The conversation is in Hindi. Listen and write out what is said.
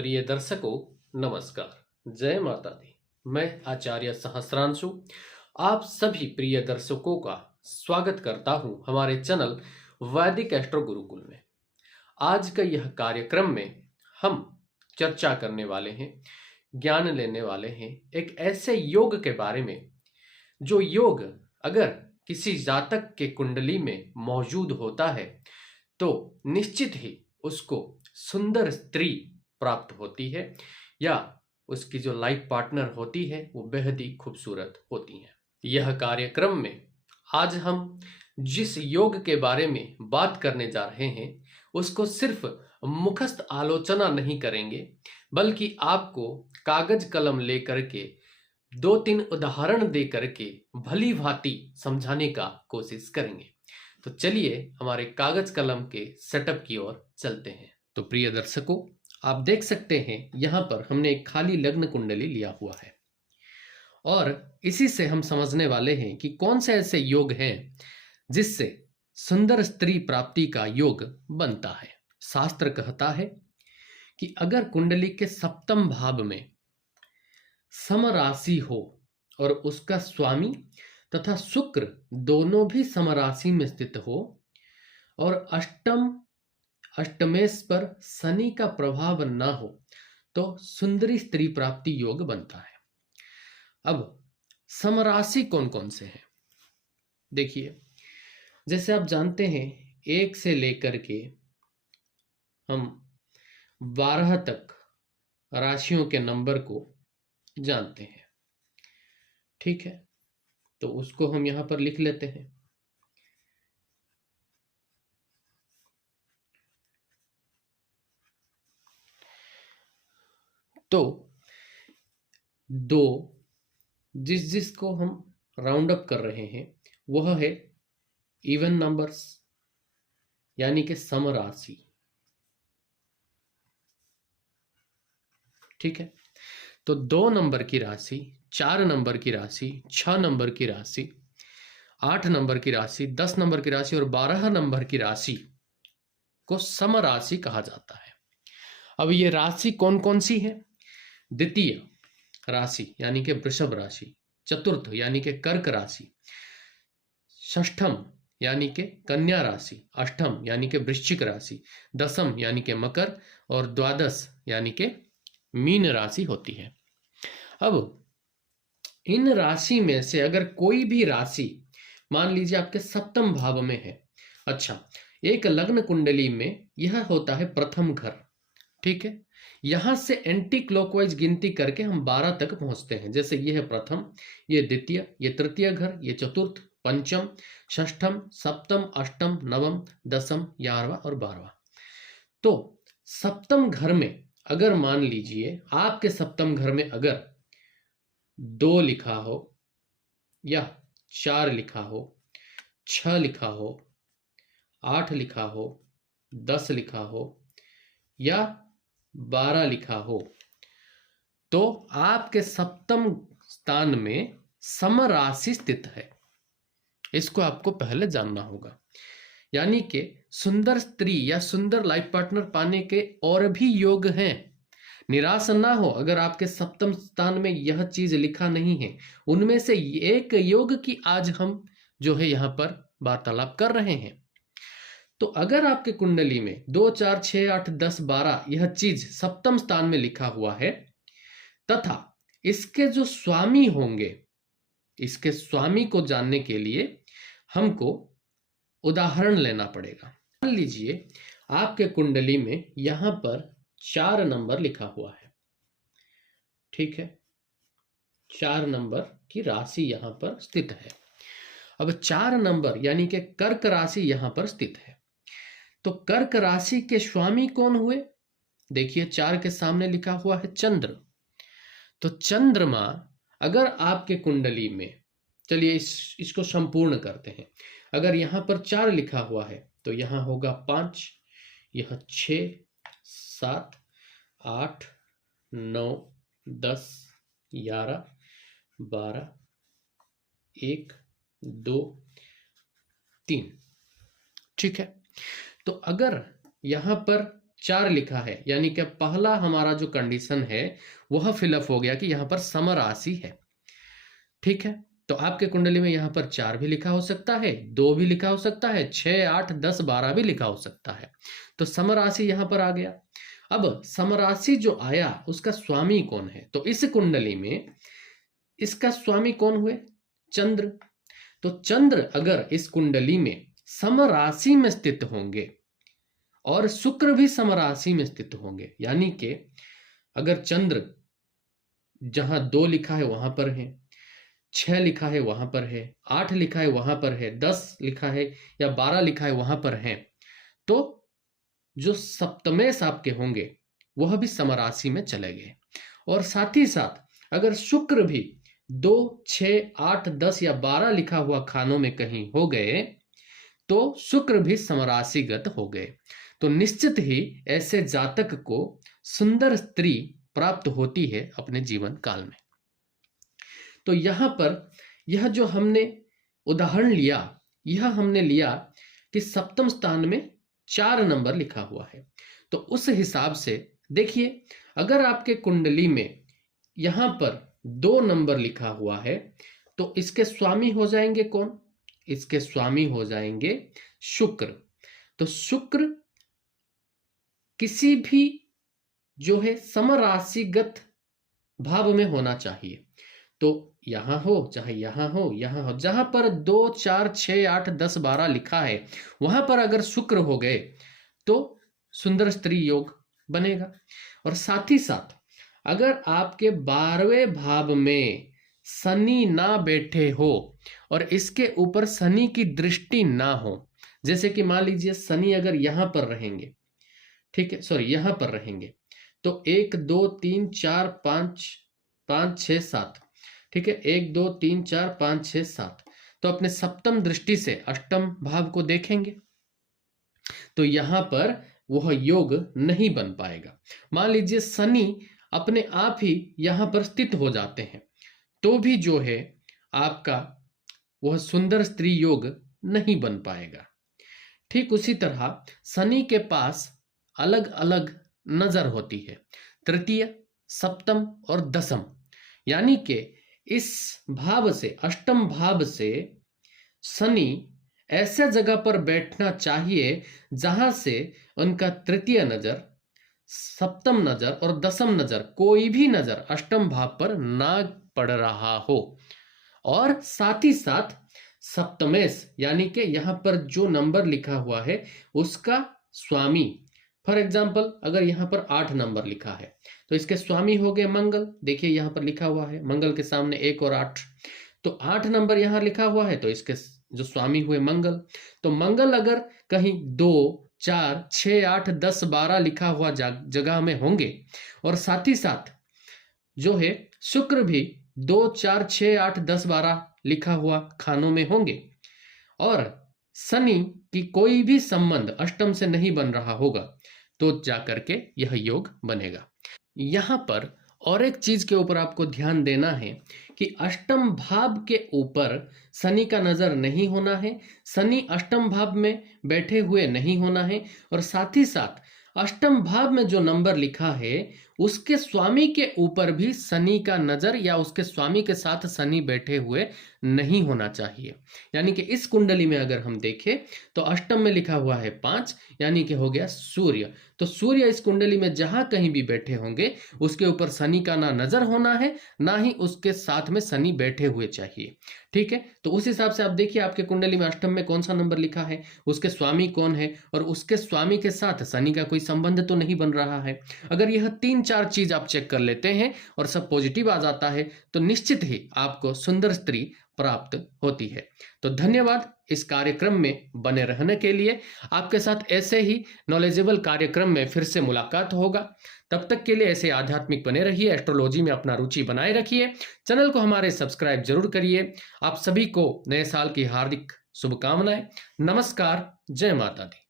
प्रिय दर्शकों, नमस्कार। जय माता दी। मैं आचार्य सहस्रांशु आप सभी प्रिय दर्शकों का स्वागत करता हूं हमारे चैनल वैदिक एस्ट्रो गुरुकुल में। आज का यह कार्यक्रम में हम चर्चा करने वाले हैं, ज्ञान लेने वाले हैं एक ऐसे योग के बारे में जो योग अगर किसी जातक के कुंडली में मौजूद होता है तो निश्चित ही उसको सुंदर स्त्री प्राप्त होती है या उसकी जो लाइफ पार्टनर होती है वो बेहद ही खूबसूरत होती है। यह कार्यक्रम में आज हम जिस योग के बारे में बात करने जा रहे हैं उसको सिर्फ मुखस्त आलोचना नहीं करेंगे, बल्कि आपको कागज कलम लेकर के 2-3 उदाहरण दे करके भली भांति समझाने का कोशिश करेंगे। तो चलिए हमारे कागज कलम के सेटअप की ओर चलते हैं। तो प्रिय दर्शकों, आप देख सकते हैं यहाँ पर हमने एक खाली लग्न कुंडली लिया हुआ है और इसी से हम समझने वाले हैं कि कौन से ऐसे योग हैं जिससे सुंदर स्त्री प्राप्ति का योग बनता है। शास्त्र कहता है कि अगर कुंडली के सप्तम भाव में समराशि हो और उसका स्वामी तथा शुक्र दोनों भी समराशि में स्थित हो और अष्टमेश पर शनि का प्रभाव न हो तो सुंदरी स्त्री प्राप्ति योग बनता है। अब समराशि कौन कौन से हैं देखिए, जैसे आप जानते हैं 1 से लेकर के हम 12 तक राशियों के नंबर को जानते हैं, ठीक है। तो उसको हम यहां पर लिख लेते हैं। तो 2 जिसको हम राउंड अप कर रहे हैं वह है इवन नंबर्स यानी कि समराशि, ठीक है। तो 2 नंबर की राशि, 4 नंबर की राशि, 6 नंबर की राशि, 8 नंबर की राशि, 10 नंबर की राशि और 12 नंबर की राशि को समराशि कहा जाता है। अब ये राशि कौन कौन सी है? द्वितीय राशि यानी कि वृषभ राशि, चतुर्थ यानी कि कर्क राशि, षष्ठम यानी कि कन्या राशि, अष्टम यानी कि वृश्चिक राशि, दशम यानी कि मकर और द्वादश यानी कि मीन राशि होती है। अब इन राशि में से अगर कोई भी राशि मान लीजिए आपके सप्तम भाव में है, अच्छा, एक लग्न कुंडली में यह होता है प्रथम घर, ठीक है। यहां से एंटी क्लॉकवाइज गिनती करके हम 12 तक पहुंचते हैं। जैसे ये है प्रथम, ये द्वितीय, ये तृतीय घर, ये चतुर्थ, पंचम, षष्ठम, सप्तम, अष्टम, नवम, दसम, 11वां और 12वां। तो सप्तम घर में अगर मान लीजिए आपके सप्तम घर में अगर 2 लिखा हो या 4 लिखा हो, 6 लिखा हो, 8 लिखा हो, 10 लिखा हो या 12 लिखा हो तो आपके सप्तम स्थान में समराशि स्थित है। इसको आपको पहले जानना होगा। यानी कि सुंदर स्त्री या सुंदर लाइफ पार्टनर पाने के और भी योग हैं। निराश ना हो अगर आपके सप्तम स्थान में यह चीज लिखा नहीं है। उनमें से एक योग की आज हम जो है यहां पर वार्तालाप कर रहे हैं। तो अगर आपके कुंडली में 2, 4, 6, 8, 10, 12 यह चीज सप्तम स्थान में लिखा हुआ है तथा इसके जो स्वामी होंगे, इसके स्वामी को जानने के लिए हमको उदाहरण लेना पड़ेगा। मान लीजिए आपके कुंडली में यहां पर 4 नंबर लिखा हुआ है, ठीक है। 4 नंबर की राशि यहां पर स्थित है। अब 4 नंबर यानी कि कर्क राशि यहां पर स्थित है। तो कर्क राशि के स्वामी कौन हुए? देखिए 4 के सामने लिखा हुआ है चंद्र। तो चंद्रमा अगर आपके कुंडली में, चलिए इसको संपूर्ण करते हैं। अगर यहां पर 4 लिखा हुआ है तो यहां होगा 5, यह 6, 7, 8, 9, 10, 11, 12, 1, 2, 3, ठीक है। तो अगर यहां पर 4 लिखा है, यानी कि पहला हमारा जो कंडीशन है वह फिलअप हो गया कि यहाँ पर समराशि है। ठीक है, तो आपके कुंडली में यहाँ पर 4 भी लिखा हो सकता है, 2 भी लिखा हो सकता है, 6, 8, 10, 12 भी लिखा हो सकता है। तो समराशि यहाँ पर आ गया। अब समराशि जो आया उसका स्वामी कौन है? तो इस कुंडली में इसका स्वामी कौन हुए? चंद्र। तो चंद्र अगर इस कुंडली में समराशि में स्थित होंगे और शुक्र भी समराशि में स्थित होंगे, यानी कि अगर चंद्र जहां 2 लिखा है वहां पर है, 6 लिखा है वहां पर है, 8 लिखा है वहां पर है, 10 लिखा है या 12 लिखा है वहां पर है, तो जो सप्तमेश आपके होंगे वह भी समराशि में चले गए। और साथ ही साथ अगर शुक्र भी 2, 6, 8, 10 या 12 लिखा हुआ खानों में कहीं हो गए तो शुक्र भी समराशिगत हो गए। तो निश्चित ही ऐसे जातक को सुंदर स्त्री प्राप्त होती है अपने जीवन काल में। तो यहां पर यह जो हमने उदाहरण लिया, यह हमने लिया कि सप्तम स्थान में 4 नंबर लिखा हुआ है। तो उस हिसाब से देखिए, अगर आपके कुंडली में यहां पर 2 नंबर लिखा हुआ है तो इसके स्वामी हो जाएंगे कौन? इसके स्वामी हो जाएंगे शुक्र। तो शुक्र किसी भी जो है समराशिगत भाव में होना चाहिए। तो यहां हो चाहे यहां हो, यहां हो, जहां पर 2, 4, 6, 8, 10, 12 लिखा है वहां पर अगर शुक्र हो गए तो सुंदर स्त्री योग बनेगा। और साथ ही साथ अगर आपके 12वें भाव में शनि ना बैठे हो और इसके ऊपर शनि की दृष्टि ना हो, जैसे कि मान लीजिए शनि अगर यहां पर रहेंगे, ठीक है, सॉरी यहां पर रहेंगे, तो 1, 2, 3, 4, 5, 5, 6, 7, ठीक है, 1, 2, 3, 4, 5, 6, 7, तो अपने सप्तम दृष्टि से अष्टम भाव को देखेंगे तो यहां पर वह योग नहीं बन पाएगा। मान लीजिए शनि अपने आप ही यहां पर स्थित हो जाते हैं तो भी जो है आपका वह सुंदर स्त्री योग नहीं बन पाएगा। ठीक उसी तरह शनि के पास अलग अलग नजर होती है, तृतीय, सप्तम और दसम, यानी कि इस भाव से, अष्टम भाव से शनि ऐसे जगह पर बैठना चाहिए जहां से उनका तृतीय नजर, सप्तम नजर और दसम नजर, कोई भी नजर अष्टम भाव पर ना पड़ रहा हो। और साथ ही साथ सप्तमेश, यानी कि यहां पर जो नंबर लिखा हुआ है उसका स्वामी, फॉर एग्जाम्पल अगर यहां पर 8 नंबर लिखा है तो इसके स्वामी हो गए मंगल। देखिए यहां पर लिखा हुआ है मंगल के सामने 1 और 8, तो 8 नंबर यहां लिखा हुआ है तो इसके जो स्वामी हुए मंगल। तो मंगल अगर कहीं 2, 4, 6, 8, 10, 12 लिखा हुआ जगह में होंगे और साथ ही साथ जो है शुक्र भी 2, 4, 6, 8, 10, 12 लिखा हुआ खानों में होंगे और शनि की कोई भी संबंध अष्टम से नहीं बन रहा होगा तो जाकर के यह योग बनेगा। यहां पर और एक चीज के ऊपर आपको ध्यान देना है कि अष्टम भाव के ऊपर शनि का नजर नहीं होना है, शनि अष्टम भाव में बैठे हुए नहीं होना है और साथ ही साथ अष्टम भाव में जो नंबर लिखा है उसके स्वामी के ऊपर भी शनि का नजर या उसके स्वामी के साथ शनि बैठे हुए नहीं होना चाहिए। यानी कि इस कुंडली में अगर हम देखें तो अष्टम में लिखा हुआ है 5, यानी कि हो गया सूर्य। तो सूर्य इस कुंडली में जहां कहीं भी बैठे होंगे उसके ऊपर शनि का ना नजर होना है ना ही उसके साथ में शनि बैठे हुए चाहिए। ठीक है, तो उस हिसाब से आप देखिए आपके कुंडली में अष्टम में कौन सा नंबर लिखा है, उसके स्वामी कौन है और उसके स्वामी के साथ शनि का कोई संबंध तो नहीं बन रहा है। अगर यह 3-4 चीज आप चेक कर लेते हैं और सब पॉजिटिव आ जाता है तो निश्चित ही आपको सुंदर स्त्री प्राप्त होती है। तो धन्यवाद इस कार्यक्रम में बने रहने के लिए। आपके साथ ऐसे ही नॉलेजेबल कार्यक्रम में फिर से मुलाकात होगा। तब तक के लिए ऐसे आध्यात्मिक बने रहिए, एस्ट्रोलॉजी में अपना रुचि बनाए रखिए, चैनल को हमारे सब्सक्राइब जरूर करिए। आप सभी को नए साल की हार्दिक शुभकामनाएं। नमस्कार, जय माता दी।